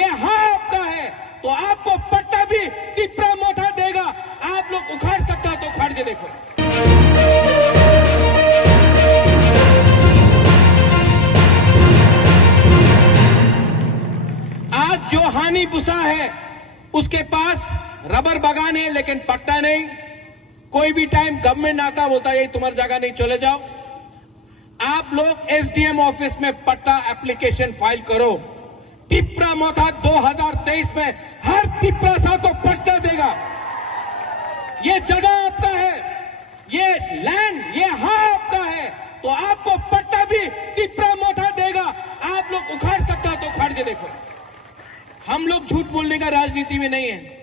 ये हाँ आपका है तो आपको पट्टा भी तिपरा मोथा देगा। आप लोग उखाड़ सकता तो उखाड़ के देखो। आज जो हानि बुसा है उसके पास रबर बागान है लेकिन पट्टा नहीं। कोई भी टाइम गवर्नमेंट आता बोलता है तुम्हारी जगह नहीं, चले जाओ। आप लोग एसडीएम ऑफिस में पट्टा एप्लीकेशन फाइल करो। तिपरा मोथा 2023 में हर तिपरा सा को पट्टा देगा। ये जगह आपका है, ये लैंड ये हाँ आपका है तो आपको पट्टा भी तिपरा मोथा देगा। आप लोग उखाड़ सकता तो उखाड़ के देखो। हम लोग झूठ बोलने का राजनीति में नहीं है।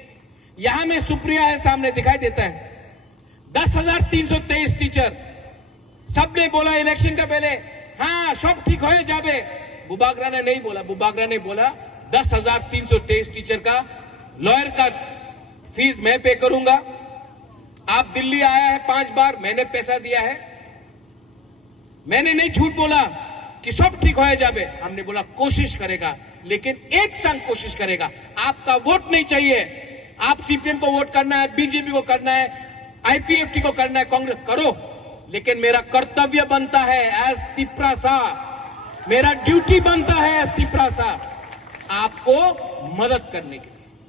यहां में सुप्रिया है, सामने दिखाई देता है। 10,323 टीचर, सबने बोला इलेक्शन का पहले हाँ सब ठीक हो जावे। बुबागरा ने नहीं बोला, बुबागरा ने बोला 10,323 टीचर का लॉयर का फीस मैं पे करूंगा। आप दिल्ली आया है 5 बार, मैंने पैसा दिया है। मैंने नहीं झूठ बोला कि सब ठीक हो जावे। हमने बोला कोशिश करेगा, लेकिन एक संग कोशिश करेगा। आपका वोट नहीं चाहिए। आप सीपीएम को वोट करना है, बीजेपी को करना है, आईपीएफटी को करना है, कांग्रेस करो, लेकिन मेरा कर्तव्य बनता है एज तिपरा सा, मेरा ड्यूटी बनता है एज तिपरा सा आपको मदद करने की।